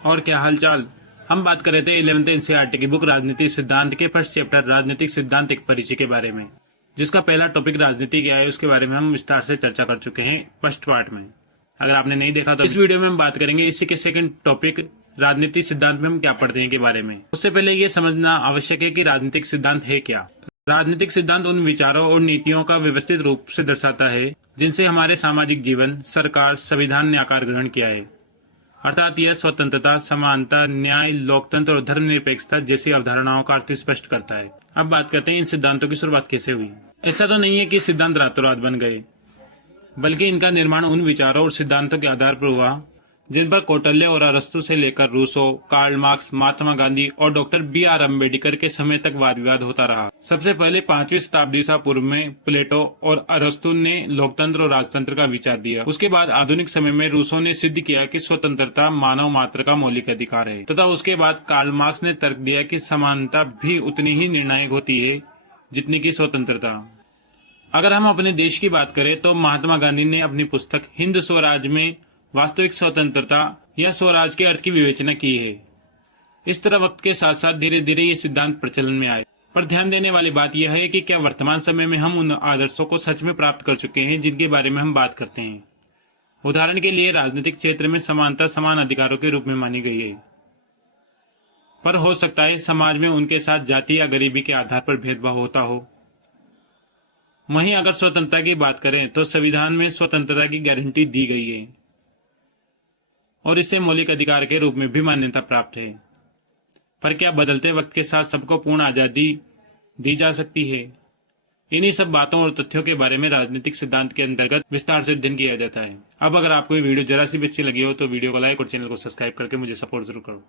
और क्या हालचाल। हम बात कर रहे थे 11th एनसीईआरटी की बुक राजनीतिक सिद्धांत के फर्स्ट चैप्टर राजनीतिक सिद्धांत एक परिचय के बारे में, जिसका पहला टॉपिक राजनीति क्या है उसके बारे में हम विस्तार से चर्चा कर चुके हैं फर्स्ट पार्ट में। अगर आपने नहीं देखा तो इस वीडियो में हम बात करेंगे इसी के सेकंड टॉपिक राजनीतिक सिद्धांत में हम क्या पढ़ते हैं के बारे में। उससे पहले ये समझना आवश्यक है कि राजनीतिक सिद्धांत है क्या। राजनीतिक सिद्धांत उन विचारों और नीतियों का व्यवस्थित रूप से दर्शाता है जिनसे हमारे सामाजिक जीवन, सरकार, संविधान ने आकार ग्रहण किया है। अर्थात यह स्वतंत्रता, समानता, न्याय, लोकतंत्र और धर्मनिरपेक्षता जैसी अवधारणाओं का अर्थ स्पष्ट करता है। अब बात करते हैं इन सिद्धांतों की शुरुआत कैसे हुई। ऐसा तो नहीं है कि सिद्धांत रातों रात बन गए, बल्कि इनका निर्माण उन विचारों और सिद्धांतों के आधार पर हुआ जिन पर कौटिल्य और अरस्तु से लेकर Rousseau, Karl Marx, Mahatma Gandhi और डॉक्टर बी.आर. अम्बेडकर के समय तक वाद विवाद होता रहा। सबसे पहले 5वीं शताब्दी ईसा पूर्व में प्लेटो और अरस्तु ने लोकतंत्र और राजतंत्र का विचार दिया। उसके बाद आधुनिक समय में रूसो ने सिद्ध किया कि स्वतंत्रता मानव मात्र का मौलिक अधिकार है, तथा उसके बाद कार्ल मार्क्स ने तर्क दिया कि समानता भी उतनी ही निर्णायक होती है जितनी की स्वतंत्रता। अगर हम अपने देश की बात करें तो महात्मा गांधी ने अपनी पुस्तक हिंद स्वराज में वास्तविक स्वतंत्रता या स्वराज के अर्थ की विवेचना की है। इस तरह वक्त के साथ साथ धीरे धीरे ये सिद्धांत प्रचलन में आए। पर ध्यान देने वाली बात यह है कि क्या वर्तमान समय में हम उन आदर्शों को सच में प्राप्त कर चुके हैं जिनके बारे में हम बात करते हैं। उदाहरण के लिए राजनीतिक क्षेत्र में समानता समान अधिकारों के रूप में मानी गई है, पर हो सकता है समाज में उनके साथ जाति या गरीबी के आधार पर भेदभाव होता हो। वहीं अगर स्वतंत्रता की बात करें तो संविधान में स्वतंत्रता की गारंटी दी गई है और इसे मौलिक अधिकार के रूप में भी मान्यता प्राप्त है। पर क्या बदलते वक्त के साथ सबको पूर्ण आजादी दी जा सकती है? इन्हीं सब बातों और तथ्यों के बारे में राजनीतिक सिद्धांत के अंतर्गत विस्तार से अध्ययन किया जाता है। अब अगर आपको ये वीडियो जरा सी भी अच्छी लगी हो तो वीडियो को लाइक और चैनल को सब्सक्राइब करके मुझे सपोर्ट जरूर करो।